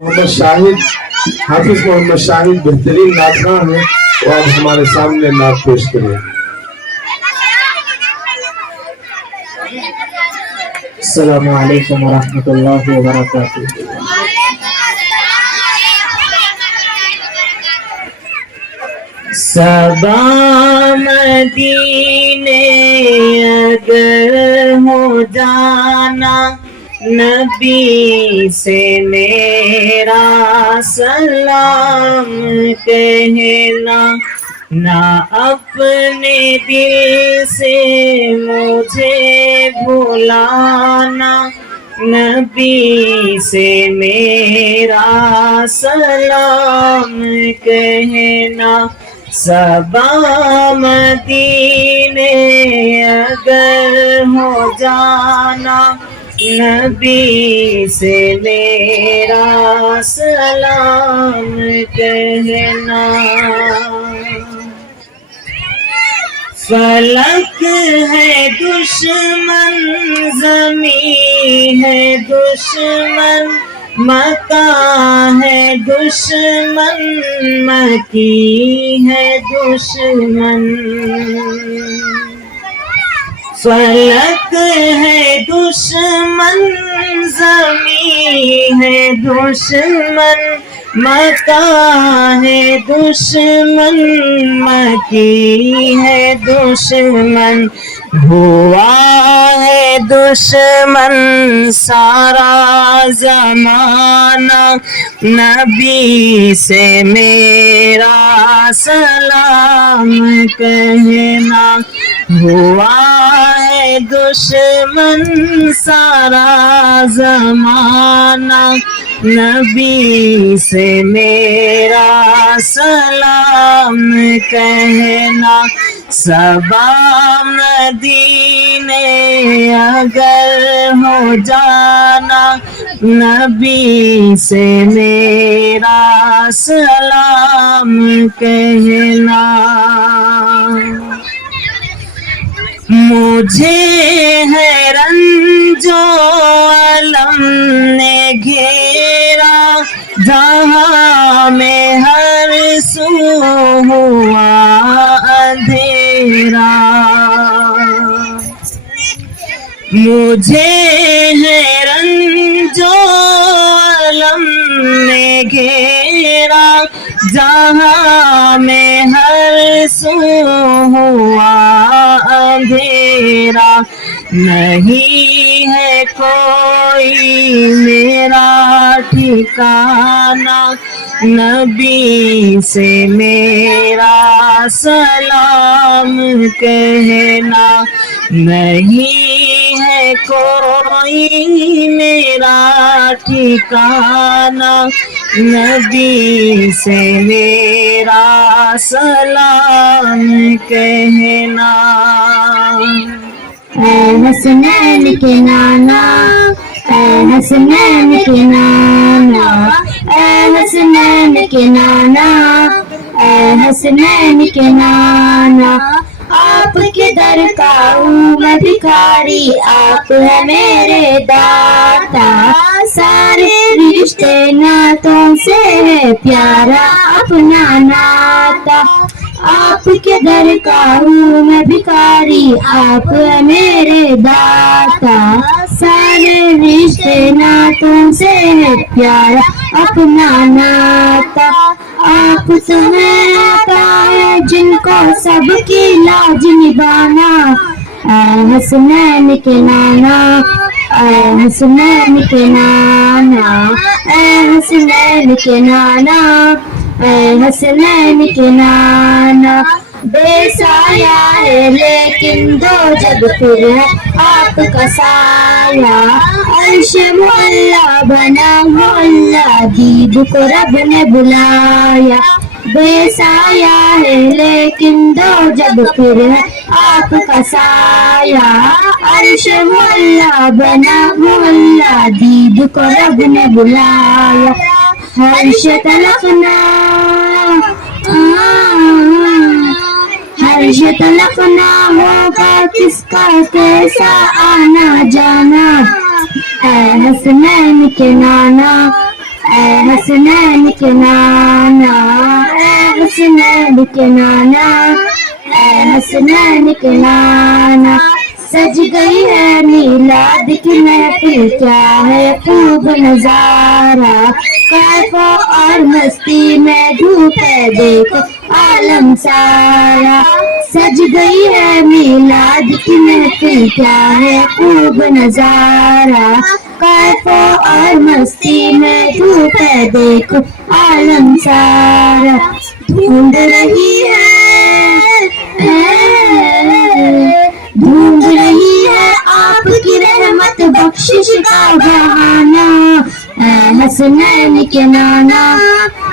محمد شاہد حافظ محمد شاہد بہترین نعتخواں ہیں، وہ آپ ہمارے سامنے نعت پیش کریں۔ السلام علیکم ورحمۃ اللہ وبرکاتہ۔ صبا مدینے اگر ہو جانا، نبی سے میرا سلام کہنا، نہ اپنے دل سے مجھے بھلانا، نبی سے میرا سلام کہنا۔ صبا مدینے اگر ہو جانا، نبی سے میرا سلام کہنا۔ فلک ہے دشمن، زمین ہے دشمن، مکاں ہے دشمن، مکی ہے دشمن۔ فلک ہے دشمن، زمین ہے دشمن، مکاں ہے دشمن، مکی ہے دشمن۔ ہوا ہے دشمن سارا زمانہ، نبی سے میرا سلام کہنا۔ ہوا ہے دشمن سارا زمانہ، نبی سے میرا سلام کہنا۔ صبا مدینے اگر ہو جانا، نبی سے میرا سلام کہنا۔ مجھے ہے رنج و الم نے گھیرا، جہاں میں ہر سو ہوا اندھیرا۔ مجھے ہے رنج و الم نے گھیرا، جہاں میں ہر سو ہوا اندھیرا۔ نہیں ہے کوئی میرا ٹھکانہ، نبی سے میرا سلام کہنا۔ نہیں ہے کوئی میرا ٹھکانہ، نبی سے میرا سلام کہنا۔ اے حسنین کے نانا، اے حسنین کے نانا، اے حسنین کے نانا، اے حسنین کے نانا۔ آپ کے در کا ہوں میں بھکاری، آپ ہے میرے داتا، سارے رشتے ناتوں سے ہے پیارا اپنا ناتا۔ آپ کے در کا ہوں میں بھکاری، آپ ہے میرے داتا، سارے رشتے ناتوں سے ہے پیارا اپنا ناتا۔ آپ تمہیں آتا ہے جن کو سب کی لاج نبھانا، اے حسنین کے نانا، اے حسنین کے نانا، اے حسنین کے نانا، اے حسنین کے نانا۔ بے سایہ ہے لیکن دو جگ پھر ہے آپ کا سایہ، عرش معلا بنا معلا، دید کو رب نے بلایا۔ بے سایہ ہے لیکن دو جگ پھر ہے آپ کا سایہ، عرش معلا بنا معلا، دید کو رب نے بلایا۔ ہرش تلقنا ہرش تلقنا ہوگا کس کا کیسا آنا جانا، اے حسنین کے نانا، اے हसनैन के नाना, ऐ हसनैन के नाना, ऐ हसनैन के नाना। सज गई है मीलाद की महफिल, क्या है खूब नजारा, कैफो और मस्ती में धूप है देखो आलम सारा। सज गई है मीलाद की महफिल, क्या है खूब नजारा, कैफो और मस्ती में धूप है देखो आलम सारा। ढूंढ रही है आपकी रहमत बख्शिश का बहाना, ऐ हसनैन के नाना,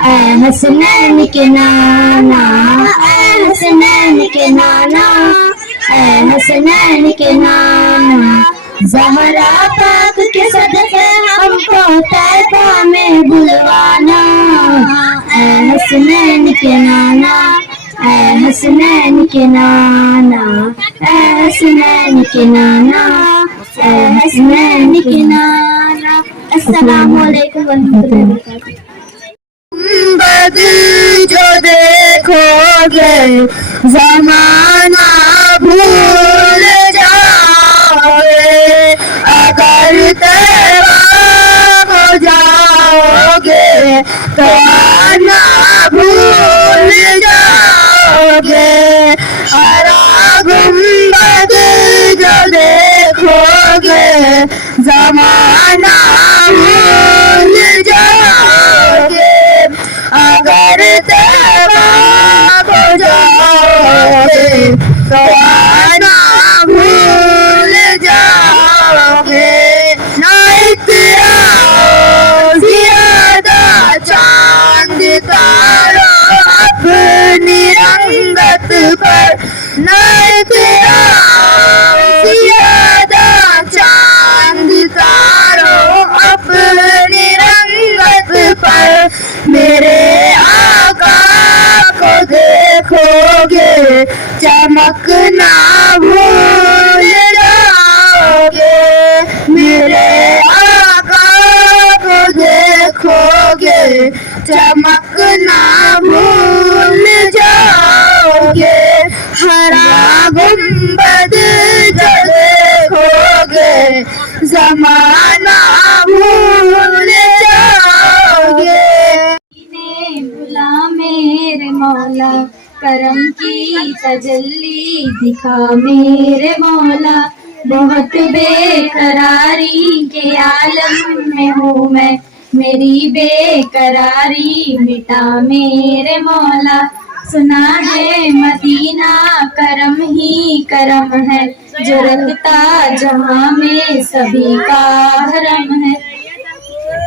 ऐ हसनैन के नाना, ऐ हसनैन के नाना, ऐ हसनैन के नाना। ज़हरा पाक के सदक़े हमको तैबा में बुलवाना, ऐ हसनैन के नाना, ऐ हसनैन के नाना, ऐ हसनैन के नाना, ऐ हसनैन के नाना। अस्सलामु अलैकुम वरहमतुल्लाहि वबरकातुहू। गुंबद जो देखोगे ज़माना भूल जाओगे, अगर तैबा हो जाओगे तो आना भूल जाओगे। हरा गुंबद जो देखोगे ज़माना भूल जाओगे, अगर तैबा हो जाओगे तो आना भूल जाओगे। नाइट आओ ज़ियादा चांद तारों अपनी रंगत पर, नाइट आओ ज़ियादा चांद तारों अपनी रंगत पर। मेरे आका को देखोगे चमकना भूल जाओगे, मेरे आका को देखोगे चमकना भूल जाओगे। हरा गुंबद जो देखोगे ज़माना भूल जाओगे। बुला मेरे मौला, करम की तजल्ली दिखा मेरे मौला। बहुत बेकरारी के आलम में हूँ मैं, मेरी बेकरारी मिटा मेरे मौला। सुना है मदीना करम ही करम है, जो रखता जहाँ में सभी का हरम है।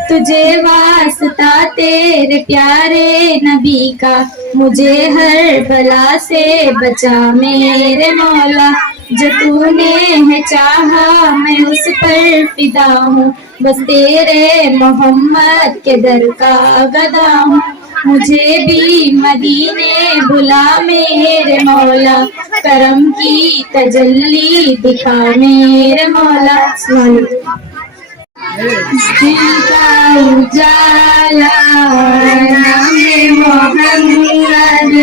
तुझे वास्ता तेरे प्यारे नबी का, मुझे हर बला से बचा मेरे मौला। जो तूने है चाहा मैं उस पर फिदा हूँ, बस तेरे मोहम्मद के दर का गदा हूँ। मुझे भी मदीने बुला मेरे मौला, करम की तजल्ली दिखा मेरे मौला। दिल का उजाला नामे मोहम्मद,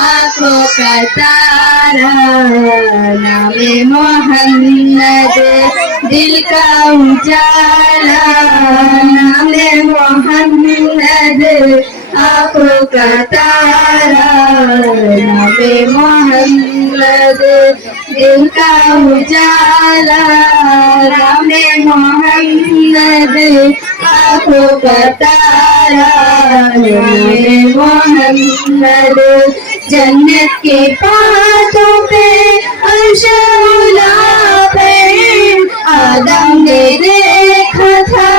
आँखों का तारा नामे मोहम्मद। दिल का उजाला नामे मोहम्मद, आँखों का तारा नामे मोहम्मद। दिल का उजाला नामे मोहम्मद, आँखों का तारा नामे मोहम्मद। जन्नत के पातों पे अर्श उला पे आदम ने देखा था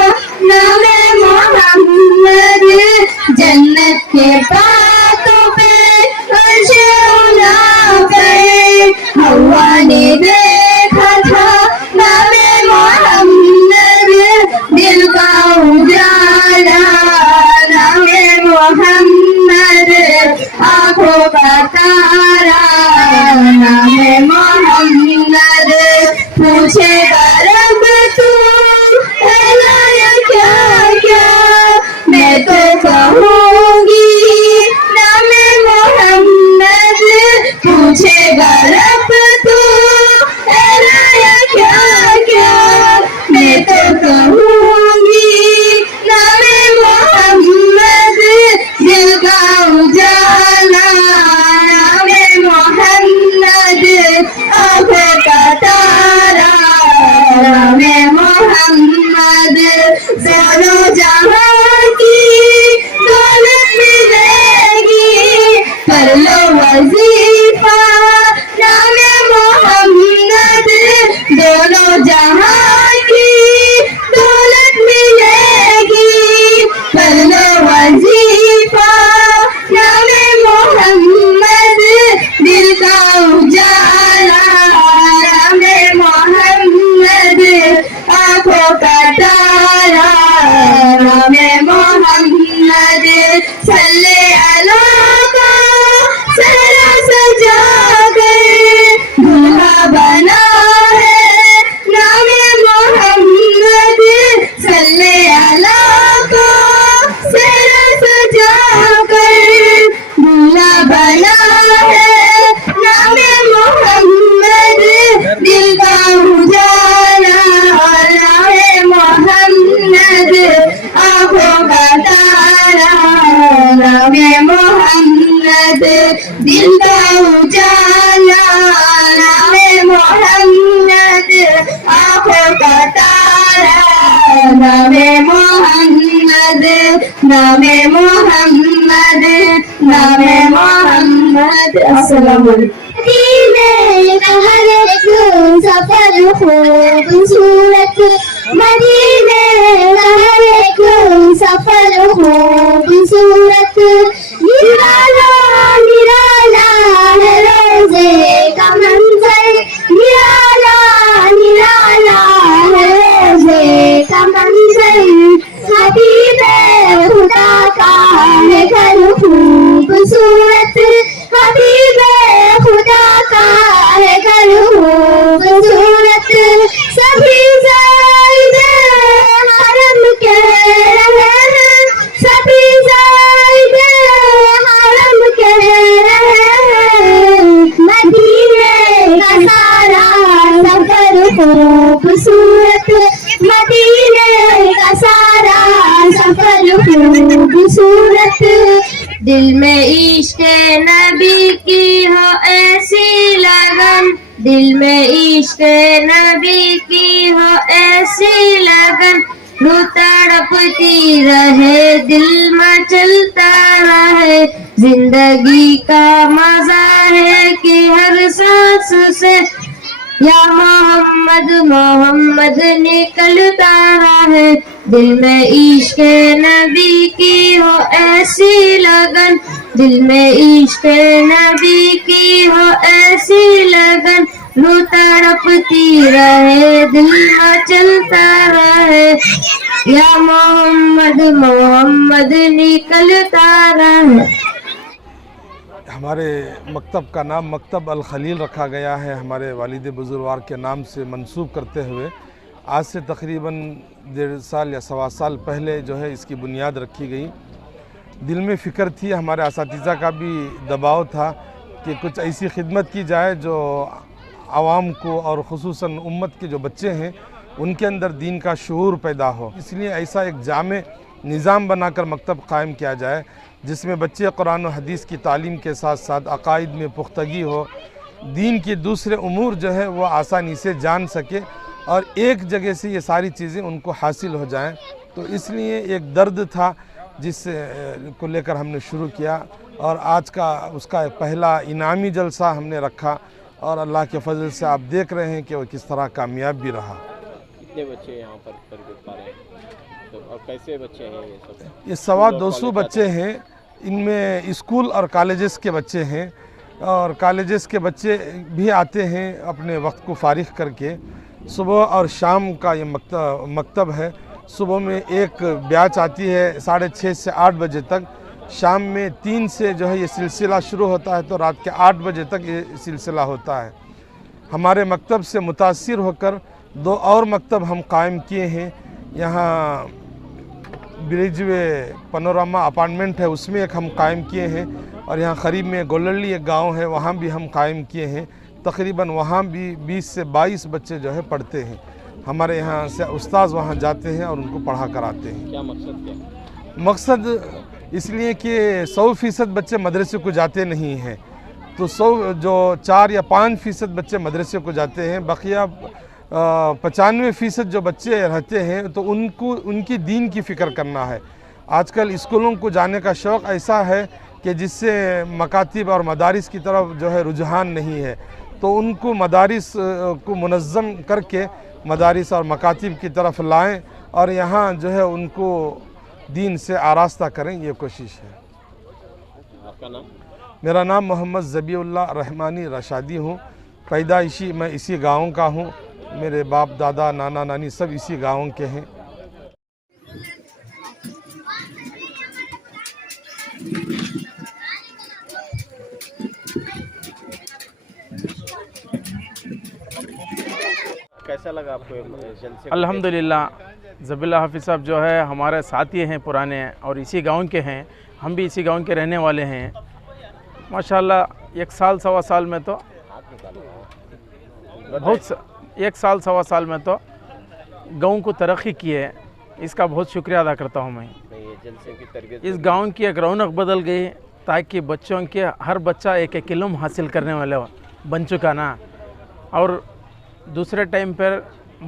नामे मोहम्मद। जन्नत के पातों पे अर्श उला पे हवा ने देखा था नामे मोहम्मद। दिल का उजाला नामे मोहम्मद, आँखों का तारा नामे मोहम्मद। पूछेगा रब तू है लाया क्या क्या, मैं तो जहां की दौलत मिलेगी पढ़ो वजीफा नामे मोहम्मद दिल का उजाला नामे मोहम्मद आंखों का तारा नामे मोहम्मद सल्ले अला का सहरा सजा कर दूल्हा बना है नामे मोहम्मद सल्ले अला का सहरा सजा कर दूल्हा बना है नामे मोहम्मद दिल का उजाला नामे मोहम्मद आंखों का तारा नामे मोहम्मद दिल का उजाला नामे मोहम्मद आंखों का तारा नामे मोहम्मद नामे मोहम्मद नामे मोहम्मद। अस्सलाम वालेकुम। मदीने का हर एक सफर खूबसूरत मदीने का हर एक सफर खूबसूरत निराला निराला है रोज़े का मंजर निराला निराला है रोज़े का मंजर हबीबे खुदा का है घर खूबसूरत हबीबे खुदा का है घर खूबसूरत सभी ज़ायदे हरम के रहे हैं सभी ज़ायदे हरम के रहे हैं मदीने का सारा सफर खूबसूरत मदीने का सारा सफर खूबसूरत दिल में इश्क़ नबी की हो ऐसी लगन दिल में इश्क़ नबी की हो ऐसी लगन रूह तड़पती रहे दिल में चलता रहे जिंदगी का मजा है कि हर सांस से या मोहम्मद मोहम्मद निकलता रहे दिल में इश्क़ नबी की हो ऐसी लगन दिल में इश्क़ नबी की हो ऐसी लगन रूह तड़पती रहे दिल में चलता रहे या मोहम्मद मोहम्मद निकलता रहे। हमारे मकतब का नाम मकतब अल खलील रखा गया है हमारे वालिद बुजुर्गवार के नाम से मंसूब करते हुए आज से तकरीबन 1.5 साल या सवा साल पहले जो है इसकी बुनियाद रखी गई। दिल में फ़िक्र थी, हमारे असातिज़ा का भी दबाव था कि कुछ ऐसी खिदमत की जाए जो आवाम को और ख़ुसूसन उम्मत के जो बच्चे हैं उनके अंदर दीन का शऊर पैदा हो। इसलिए ऐसा एक जामे निज़ाम बनाकर मकतब कायम किया जाए जिसमें बच्चे कुरान और हदीस की तालीम के साथ साथ अकाइद में पुख्तगी हो, दीन के दूसरे उमूर जो है वो आसानी से जान सके और एक जगह से ये सारी चीज़ें उनको हासिल हो जाएं। तो इसलिए एक दर्द था जिस को लेकर हमने शुरू किया और आज का उसका पहला इनामी जलसा हमने रखा और अल्लाह के फजल से आप देख रहे हैं कि वो किस तरह कामयाब भी रहा। कितने बच्चे यहाँ पर तरबियत पा रहे हैं तो और कैसे बच्चे हैं ये सब? ये 250 बच्चे हैं, इनमें स्कूल और कॉलेजेस के बच्चे हैं और कॉलेजेस के बच्चे भी आते हैं अपने वक्त को फारिग करके। सुबह और शाम का ये मकतब है। सुबह में एक बैच आती है 6:30 से 8 बजे तक, शाम में 3 से जो है ये सिलसिला शुरू होता है तो रात के 8 बजे तक ये सिलसिला होता है। हमारे मकतब से मुतासिर होकर 2 और मकतब हम कायम किए हैं। यहाँ ब्रिजवे पनोरमा अपार्टमेंट है उसमें एक हम कायम किए हैं और यहाँ करीब में गोलल्ली एक गांव है वहाँ भी हम कायम किए हैं। तकरीबन वहाँ भी 20 से 22 बच्चे जो है पढ़ते हैं। हमारे यहाँ से उस्ताद वहाँ जाते हैं और उनको पढ़ा कर आते हैं। क्या मकसद क्या? मकसद इसलिए कि 100% बच्चे मदरसे को जाते नहीं हैं, तो 100 जो 4 या 5% बच्चे मदरसे को जाते हैं, बकिया 95% जो बच्चे रहते हैं तो उनको उनकी दीन की फ़िक्र करना है। आजकल स्कूलों को जाने का शौक़ ऐसा है कि जिससे मकातिब और मदारिस की तरफ जो है रुझान नहीं है, तो उनको मदारिस को मुनज़्ज़म करके मदारिस और मकातिब की तरफ लाएं और यहाँ जो है उनको दीन से आरास्ता करें, ये कोशिश है। आपका नाम? मेरा नाम मोहम्मद ज़बीउल्लाह रहमानी रशादी हूँ। पैदाइशी मैं इसी गाँव का हूँ। मेरे बाप दादा नाना नानी सब इसी गाँव के हैं। कैसा लगा आपको ये जलसे? अल्हम्दुलिल्लाह, ज़बीउल्लाह हाफ़िज़ साहब जो है हमारे साथी हैं पुराने, और इसी गांव के हैं, हम भी इसी गांव के रहने वाले हैं। माशाल्लाह एक साल सवा साल में तो एक साल सवा साल में तो गांव को तरक्की की है, इसका बहुत शुक्रिया अदा करता हूं मैं। ये जलसे की तरबियत इस गांव की एक रौनक बदल गई, ताकि बच्चों के हर बच्चा एक एक इल्म हासिल करने वाले बन चुका ना। और दूसरे टाइम पर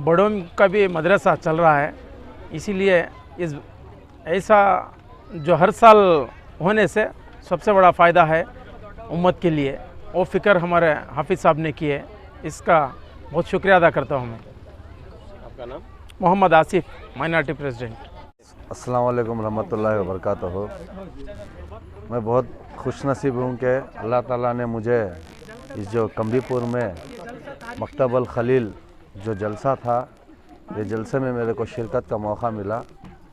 बड़ों का भी मदरसा चल रहा है, इसीलिए इस ऐसा जो हर साल होने से सबसे बड़ा फ़ायदा है उम्मत के लिए। वो फ़िक्र हमारे हाफिज़ साहब ने की है, इसका बहुत शुक्रिया अदा करता हूँ मैं। आपका नाम? Mohammad Asif, minority president. अस्सलाम वालेकुम रहमतुल्लाहि व बरकातहू। मैं बहुत खुश नसीब हूँ कि अल्लाह ताला ने मुझे इस जो कम्बीपुर में मकतब अल खलील जो जलसा था, ये जलसे में मेरे को शिरकत का मौका मिला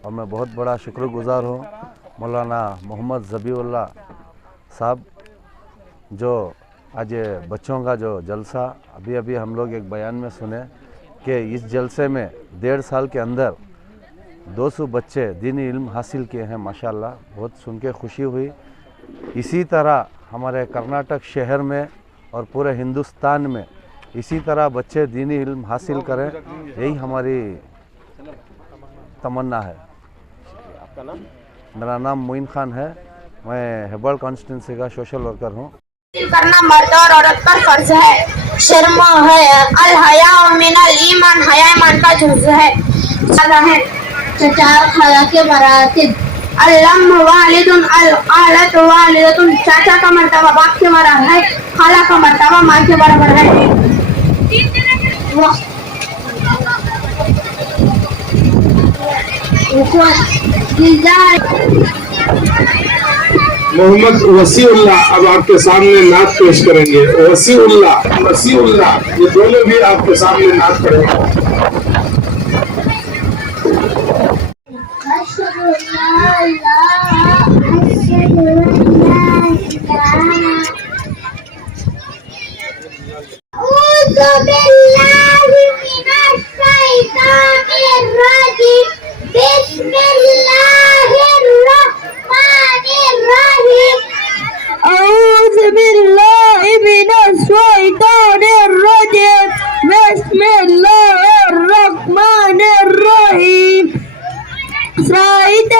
और मैं बहुत बड़ा शुक्रगुज़ार हूँ मौलाना मोहम्मद ज़बीउल्लाह साहब, जो आज ये बच्चों का जो जलसा अभी हम लोग एक बयान में सुने कि इस जलसे में 1.5 साल के अंदर 200 बच्चे दीनी इल्म हासिल किए हैं। माशाल्लाह, बहुत सुन के खुशी हुई। इसी तरह हमारे कर्नाटक शहर में और पूरे हिंदुस्तान में इसी तरह बच्चे दीनी इल्म हासिल करें, यही हमारी तमन्ना है। आपका नाम? मेरा नाम मोइन खान है, मैं हेबड़ कॉन्स्टिट्यूंसी का सोशल वर्कर हूँ। करना मर्द और औरत पर फर्ज है। शर्म है अल हया मिनल ईमान, हया ईमान का जुज़ है। सादा है चार खला के मरातिब, अल्लम वालिदुन अल आलत वालिदतुन, चाचा का मर्तबा बाप के बराबर है, खाला का मर्तबा माँ के बराबर है। मोहम्मद वसीउल्लाह अब आपके सामने नात पेश करेंगे। वसीउल्लाह ये दोनों भी आपके सामने नात करेंगे।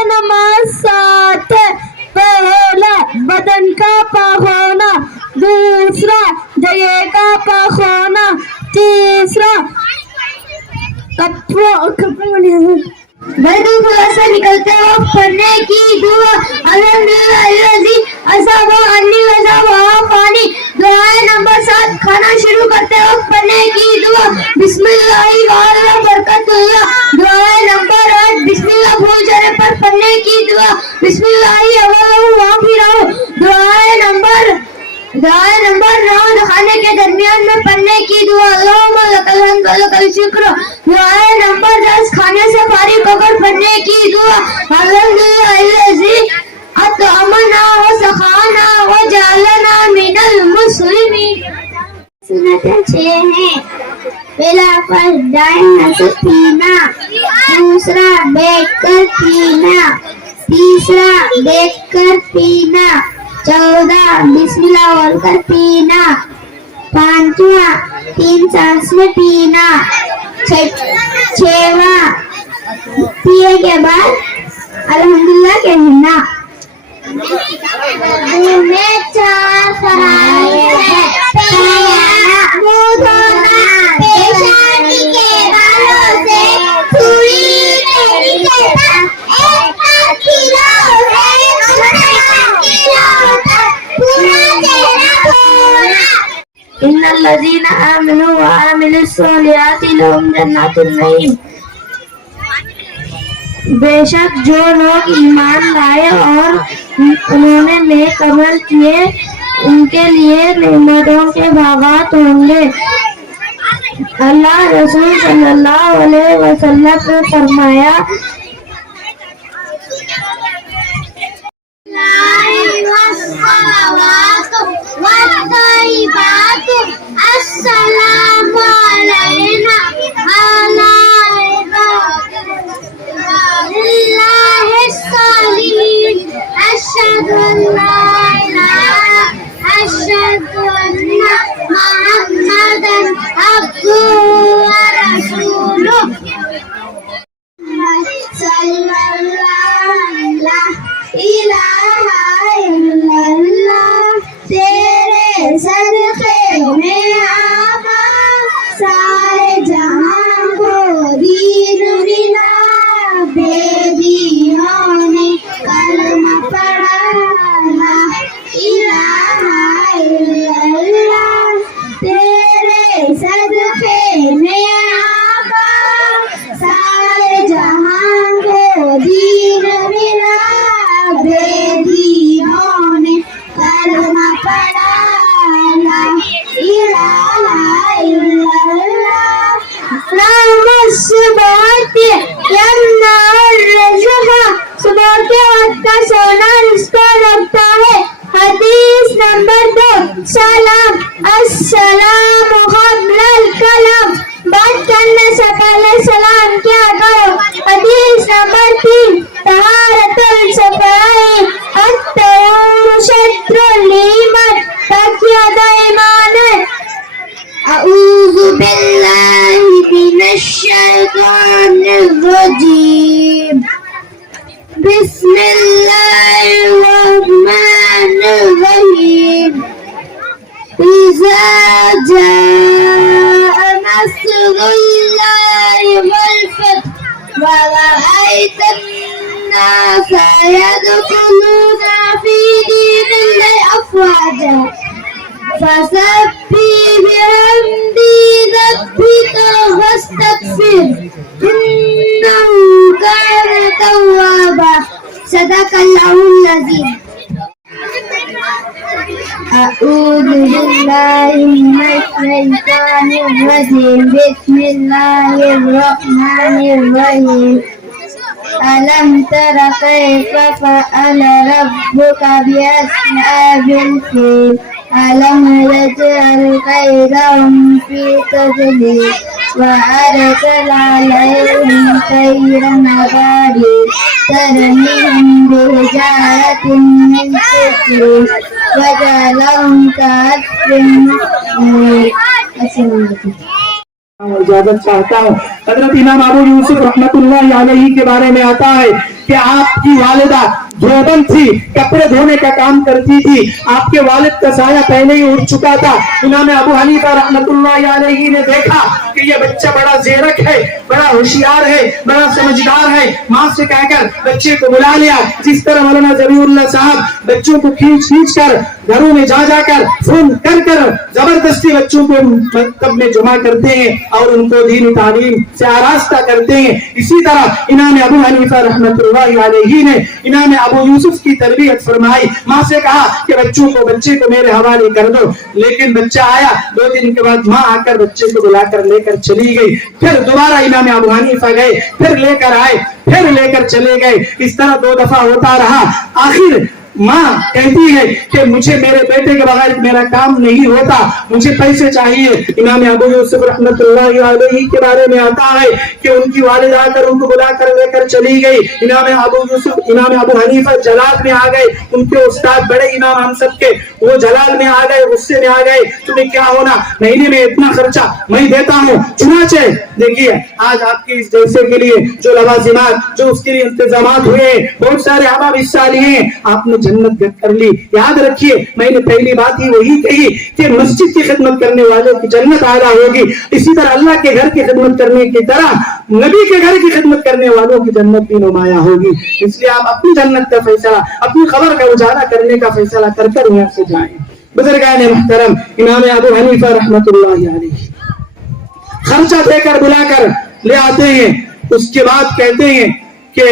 नमाज साथ पहला बदन का पखोना, दूसरा जगह का पखोना, तीसरा बैतुल्ला से निकलते वक्त पढ़ने की दुआ, दुआ नंबर 7 खाना शुरू करते वक्त पढ़ने की दुआ, बिस्मिल्लाह बरकतुल्लाह। दुआ नंबर 8 बिस्मिल्लाह भूल जाने पर पढ़ने की दुआ, बिस्मिल्लाह। दुआ नंबर 9 खाने के दरमियान में पढ़ने की दुआ, अल्लाहुम्मा लकल हम्द व लकल शुक्र। दुआ नंबर 10 खाने से फारिग होकर पढ़ने की दुआ, अल्हम्दुलिल्लाहिल्लज़ी अतअमना व सखाना व जअलना मिनल मुस्लिमीन। सुन्नतें 6 हैं। पहला फर्ज दाएं से पीना, दूसरा बैठकर पीना, तीसरा देखकर पीना, 14 बिस्मिल्लाह बोलकर पीना, 5वां 3 सांस में पीना, 6वां पिए के बाद अल्हम्दुलिल्लाह कहना। में 4 फराइज़ है। मुंह धोना, पेशानी के बालों से छुरी नहीं निकलता, एक हाथ गीला है, पूरा चेहरा धोना। इन्नल्लज़ीना आमनू व وعملوا الصالحات لهم جنات النعیم. بے شک جو لوگ ایمان لائے اور انہوں نے نیک عمل کیے ان کے لیے نعمتوں کے باغات ہوں گے. اللہ رسول صلی اللہ علیہ وسلم نے فرمایا السلام علینا اللہ الصالحین اشہد ان لا الہ اشہد ان محمدا عبدہ ورسولہ. صلی اللہ لا الہ الا اللہ تیرے صدقے میں آقا سارے جہاں کو دین ملا. بے دینوں نے کلمہ پڑھا لا الہ الا اللہ تیرے صدقے میں آقا سارے جہاں کو دین ملا. بے دینوں نے کلمہ پڑھا لا الہ الا اللہ. نام الصبح یمنع الرزق صبح کے وقت کا سونا رزق کو رکھتا ہے. حدیث نمبر 2 سلام السلام قبل الکلام بات کرنے سے پہلے سلام کیا کرو. حدیث نمبر 3 طہارت الصفائی الطہور شطر الایمان تقویت ایمان ہے. اعوذ باللہ من الشیطان الرجیم بسم اللہ الرحمن الرحیم. اذا جاء نصر اللہ والفتح ورأیت الناس يدخلون في دین اللہ افواجا فسبح بحمد ربك واستغفر إنه كان توابا. صدق الله العظيم. أعوذ بالله من الشيطان الرجيم بسم الله الرحمن الرحيم. ألم تر كيف فعل ربك بأصحاب الفيل ألم يجعل كيدهم في تضليل وأرسل عليهم طيرا أبابيل ترميهم بحجارة من سجيل وجعلهم كعصف مأكول. السلام عليكم. اجازت چاہتا ہوں. حضرت امام ابو یوسف رحمت اللہ علیہ کے بارے میں آتا ہے کہ آپ کی والدہ دھوبن تھی, کپڑے دھونے کا کام کرتی تھی. آپ کے والد کا سایہ پہلے ہی اٹھ چکا تھا. امام ابو حنیفہ رحمت اللہ علیہ نے دیکھا کہ یہ بچہ بڑا زیرک ہے, بڑا ہوشیار ہے, بڑا سمجھدار ہے. ماں سے کہہ کر بچے کو بلا لیا. جس طرح مولانا ظفر اللہ صاحب بچوں کو کھینچ کر گھروں میں جا کر فون کر زبردستی بچوں کو مکتب میں جمع کرتے ہیں اور ان کو دین تعلیم سے آراستہ کرتے ہیں. اسی طرح امام ابو حنیفہ رحمت اللہ علیہ نے امام ابو یوسف کی تربیت فرمائی. ماں سے کہا کہ بچے کو میرے حوالے کر دو. لیکن بچہ آیا, 2 دن کے بعد ماں آ کر بچے کو بلا کر لے کر چلی گئی. پھر دوبارہ امام ابو حنیفہ گئے, پھر لے کر آئے, پھر لے کر چلے گئے. اس طرح 2 دفعہ ہوتا رہا. آخر ماں کہتی ہے کہ مجھے میرے بیٹے کے بغیر میرا کام نہیں ہوتا, مجھے پیسے چاہیے. امام ابو یوسف رحمت اللہ علیہ کے بارے میں آتا ہے کہ ان کی والدہ آ کر ان کو بلا کر لے کر چلی گئی. امام ابو حنیفہ جلال میں آ گئے. ان کے استاد بڑے امام ہم سب کے, وہ جلال میں آ گئے, غصے میں آ گئے. تمہیں کیا ہونا, مہینے میں اتنا خرچہ میں دیتا ہوں. چنانچہ دیکھیے آج آپ کے اس جلسے کے لیے جو لوازمات, جو اس کے لیے انتظامات ہوئے, بہت سارے احباب حصہ لیے ہیں. آپ نے جنت کر لی. یاد رکھیے میں نے پہلی بات ہی وہی کہی کہ مسجد کی خدمت کرنے والوں کی جنت اعلیٰ ہوگی. اسی طرح اللہ کے گھر کی خدمت کرنے کی طرح نبی کے گھر کی خدمت کرنے والوں کی جنت بھی نمایاں ہوگی. اس لیے آپ اپنی جنت کا فیصلہ, اپنی خبر کا اجالا کرنے کا فیصلہ کر یہاں سے جائیں. بزرگان محترم, امام ابو حنیفہ رحمت اللہ علیہ खर्चा देकर बुलाकर ले आते हैं। उसके बाद कहते हैं कि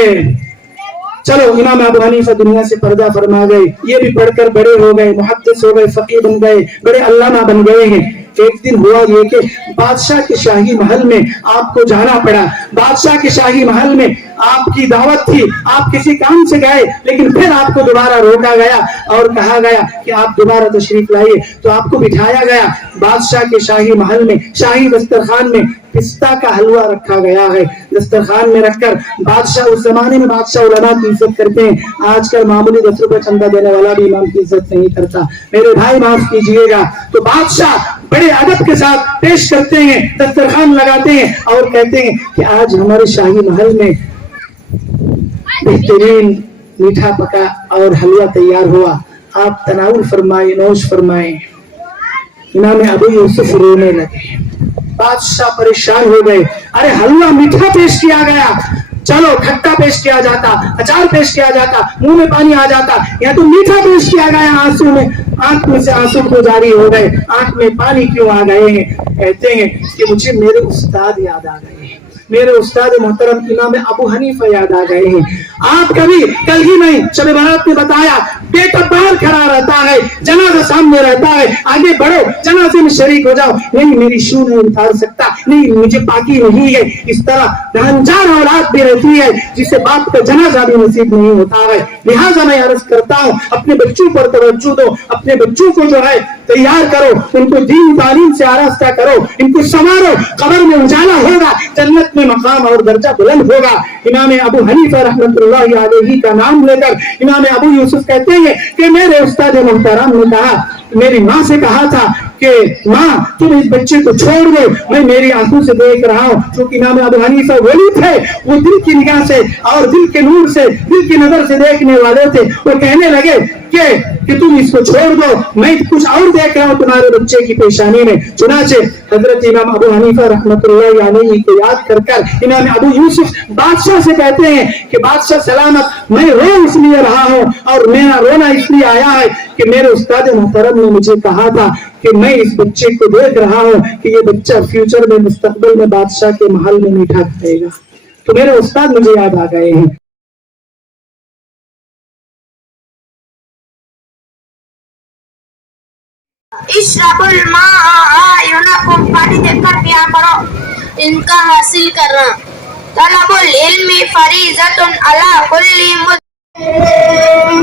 चलो इमाम अबू हनीफा दुनिया से पर्दा फरमा गए, ये भी पढ़कर बड़े हो गए, मुहद्दिस हो गए, फकीह बन गए, बड़े अल्लामा बन गए हैं। एक दिन हुआ ये कि बादशाह के शाही महल में आपको जाना पड़ा। बादशाह के शाही महल में आपकी दावत थी, आप किसी काम से गए, लेकिन फिर आपको दोबारा रोका गया और कहा गया कि आप दोबारा तशरीफ लाइए। तो आपको बिठाया गया बादशाह के शाही महल में, शाही दस्तरखान में पिस्ता का हलवा रखा गया है। दस्तरखान में रखकर बादशाह, उस जमाने में बादशाह उलमा की इज्जत करते हैं, आजकल मामूली 10 रुपए चंदा देने वाला भी इमाम की इज्जत नहीं करता। मेरे भाई माफ कीजिएगा। तो बादशाह बड़े अदब के साथ पेश करते हैं, दस्तरखान लगाते हैं और कहते हैं कि आज हमारे शाही महल में बेहतरीन मीठा पका और हलवा तैयार हुआ, आप तनाउल फरमाए, नोश फरमाए। इमाम अबू यूसुफ रोने लगे, बादशाह परेशान हो गए। अरे हलवा मीठा पेश किया गया, चलो खट्टा पेश किया जाता, अचार पेश किया जाता, मुंह में पानी आ जाता, या तो मीठा पेश किया गया, आंसू में, आंख में से आंसू क्यों जारी हो गए, आंख में पानी क्यों आ गए हैं। कहते हैं कि मुझे मेरे उस्ताद याद आ गए हैं, मेरे उस्ताद मोहतरम इमाम अबू हनीफा याद आ गए हैं। आप कभी कल ही नहीं शब बारात में बताया, बेटा बाहर खड़ा रहता है, जनाजा सामने रहता है, आगे बढ़ो जनाजे में शरीक हो जाओ, नहीं मेरी शू नहीं उतार सकता, नहीं मुझे पाकी नहीं है। इस तरह अनजान औलाद भी रहती है जिसे बाप का जनाजा भी नसीब नहीं होता है। लिहाजा मैं अर्ज करता हूँ, अपने बच्चों पर तवज्जो दो, अपने बच्चों को जो है तैयार करो, उनको दीन तालीम से आरास्ता करो, इनको संवारो, कब्र में उजाला होगा, जन्नत में मकाम और दर्जा बुलंद होगा। इमाम अबू हनीफा रहमतुल्लाहि अलैहि का नाम लेकर इमाम अबू यूसुफ कहते हैं कि मेरे उस्ताद मोहतरम ने कहा, मेरी माँ से कहा था कि माँ तुम इस बच्चे को छोड़ दो, मैं मेरी आंखों से देख रहा हूँ। क्योंकि इमाम अबू हनीफा वली थे, वो दिल की निगाह से और दिल के नूर से, दिल की नजर से देखने वाले थे। वो कहने लगे कि तुम इसको छोड़ दो, मैं कुछ और देख रहा हूँ तुम्हारे बच्चे की पेशानी में। चुनाचे हजरत इमाम अबू हनीफा रहमतुल्लाहि अलैहि को याद कर इमाम अबू यूसुफ बादशाह से कहते हैं कि बादशाह सलामत, मैं रो इसलिए रहा हूँ और मेरा रोना इसलिए आया है कि मेरे उस्ताद मोहतरम ने मुझे कहा था कि मैं इस बच्चे को देख रहा हूँ कि ये बच्चा फ्यूचर में, मुस्तकबिल में बादशाह के महल में मीठा खाएगा। तो मेरे उस्ताद मुझे याद आ गए हैं। इश्रबुल माअ, पानी देकर पिया करो, इनका हासिल करना। तलबुल इल्मी फरीज़तुन अला कुल्ली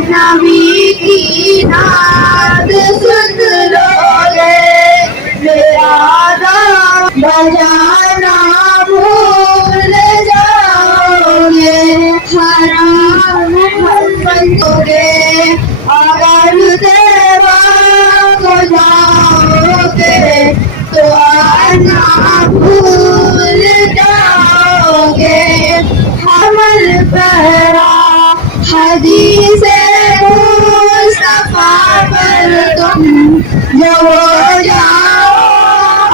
नबी की नाद सुन लोगे, बजाना भूल जाओगे, हराम बनोगे, अगर देवा को जाओगे तो आना भूल जाओगे। हमल पहरा हदीस मुस्तफा पर तुम जो हो जाओ,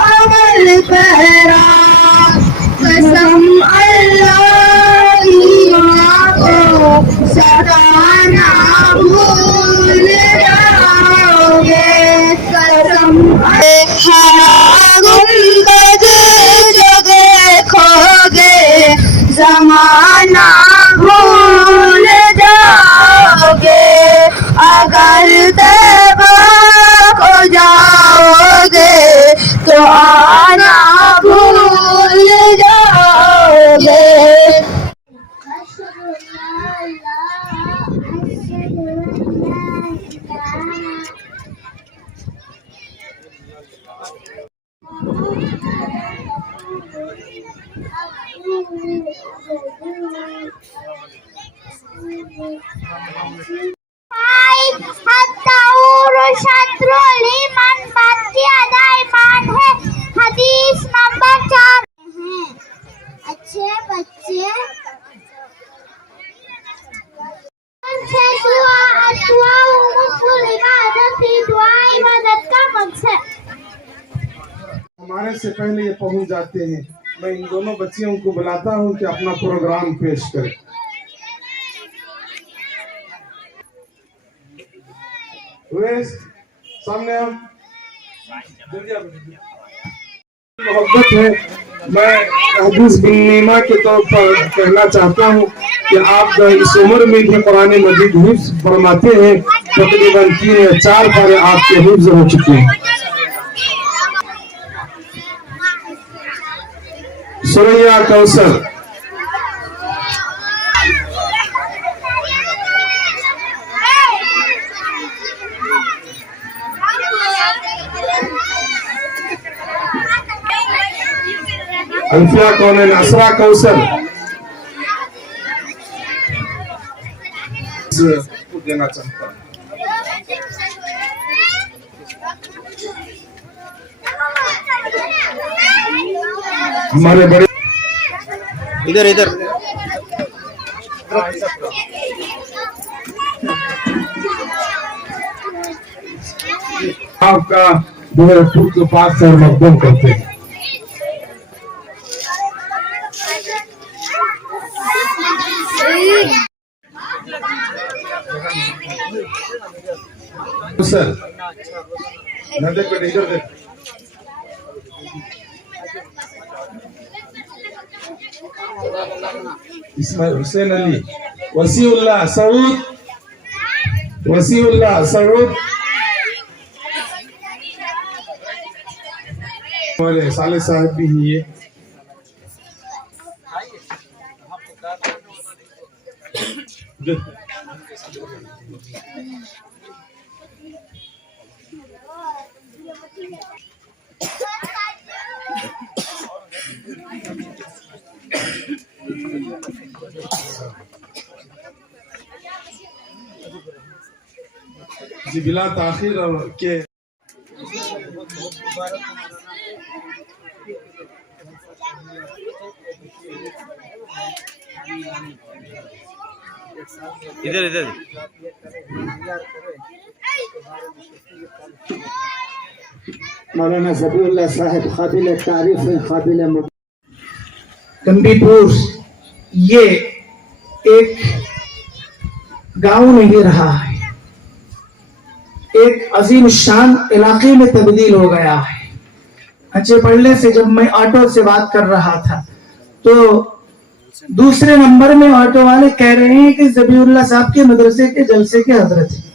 अमल पहरा कसम अल्लाह की माँ को सताना भूल जाओगे, कसम गुंबद जो देखोगे, जमाना भूल जाओगे, अगर तैबा को जाओगे तो आना भूल जाओगे। हदीस नंबर 4 अच्छे बच्चे इबादत का मकसद। हमारे से पहले ये पहुंच जाते हैं। मैं इन दोनों बच्चियों को बुलाता हूं कि अपना प्रोग्राम पेश करें। सामने हम मोहब्बत है میں حدیث بن نیما کے طور پر کہنا چاہتا ہوں کہ آپ اس عمر میں بھی قرآن مجید حفظ فرماتے ہیں، تقریباً 3 یا 4 پارے آپ کے حفظ ہو چکے ہیں۔ سورہ کوثر، الفیہ کونین اسرا کوثر دینا چاہتا ہوں۔ ہمارے بڑے ادھر آپ کا جو ہے خود کے پاس سے مقدم کرتے ہیں۔ سر نہ دیکھ بیٹے ادھر دیکھ، اسماعیل حسین علی، وسیع اللہ سعود، وسیع اللہ سعود، ہمارے صالح صاحب بھی ہیں یہ۔ جی بلا تاخیر کے ادھر مولانا ذبیح اللہ صاحب قابل تعریف ہیں، قابل کمبی پور یہ ایک گاؤں نہیں رہا ہے، ایک عظیم شان علاقے میں تبدیل ہو گیا ہے۔ اچھے پڑھنے سے جب میں آٹو سے بات کر رہا تھا تو دوسرے نمبر میں آٹو والے کہہ رہے ہیں کہ ذبیح اللہ صاحب کے مدرسے کے جلسے کے حضرت ہیں،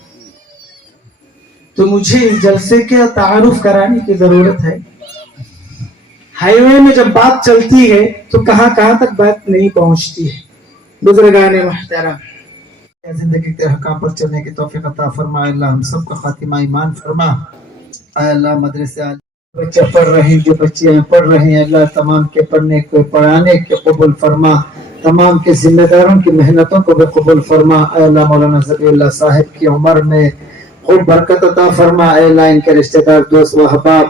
تو مجھے اس جلسے کے تعارف کرانے کی ضرورت ہے۔ ہائی وے میں جب بات چلتی ہے تو کہاں تک بات نہیں پہنچتی ہے۔ بزرگان محترم، زندگی کے حکام پر چلنے کی توفیق عطا فرما۔ اللہ ہم سب کا خاتمہ ایمان فرما۔ اے اللہ مدرسے بچے پڑھ رہے ہیں، جو بچیاں پڑھ رہے ہیں، اللہ تمام کے پڑھنے کو پڑھانے کے قبول فرما، تمام کے ذمہ داروں کی محنتوں کو بھی قبول فرما۔ اے اللہ مولانا ذبیح اللہ صاحب کی عمر میں خوب برکت عطا فرما۔ اے اللہ ان کے رشتہ دار، دوست و احباب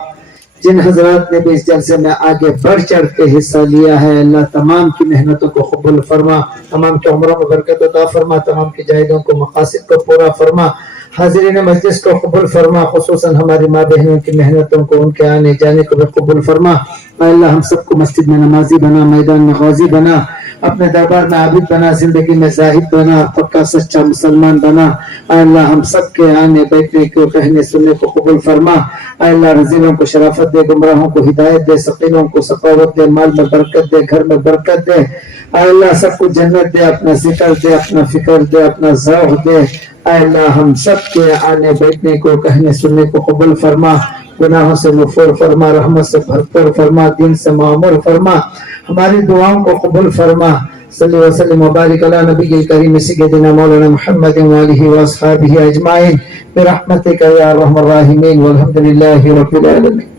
جن حضرات نے بھی اس جلسے میں آگے بڑھ چڑھ کے حصہ لیا ہے، اللہ تمام کی محنتوں کو قبول فرما، تمام کی عمروں میں برکت عطا فرما، تمام کی جائیدوں کو مقاصد کو پورا فرما، حاضرین مجلس کو قبول فرما، خصوصاً ہماری ماں بہنوں کی محنتوں کو، ان کے آنے جانے کو بھی قبول فرما۔ اے اللہ ہم سب کو مسجد میں نمازی بنا، میدان میں غازی بنا، اپنے دربار میں عابد بنا، زندگی میں زاہد بنا، پکا سچا مسلمان بنا۔ اے اللہ ہم سب کے آنے بیٹھنے کو، کہنے سننے کو قبول فرما۔ اے اللہ رذیلوں کو شرافت دے، گمراہوں کو ہدایت دے، سقیموں کو سخاوت دے، مال میں برکت دے، گھر میں برکت دے۔ اے اللہ سب کو جنت دے، اپنا ذکر دے، اپنا فکر دے، اپنا ذوق دے۔ اے اللہ ہم سب کے آنے بیٹھنے کو، کہنے سننے کو قبول فرما، گناہوں سے مغفور فرما، رحمت سے بھرپور فرما، دین سے معمور فرما، ہماری دعاؤں کو قبول فرما۔ صلی اللہ وسلم وبارک علی نبی الکریم سیدنا مولانا محمد وآلہ واصحابہ اجمعین برحمتک یا ارحم الراحمین والحمد للہ رب العالمین۔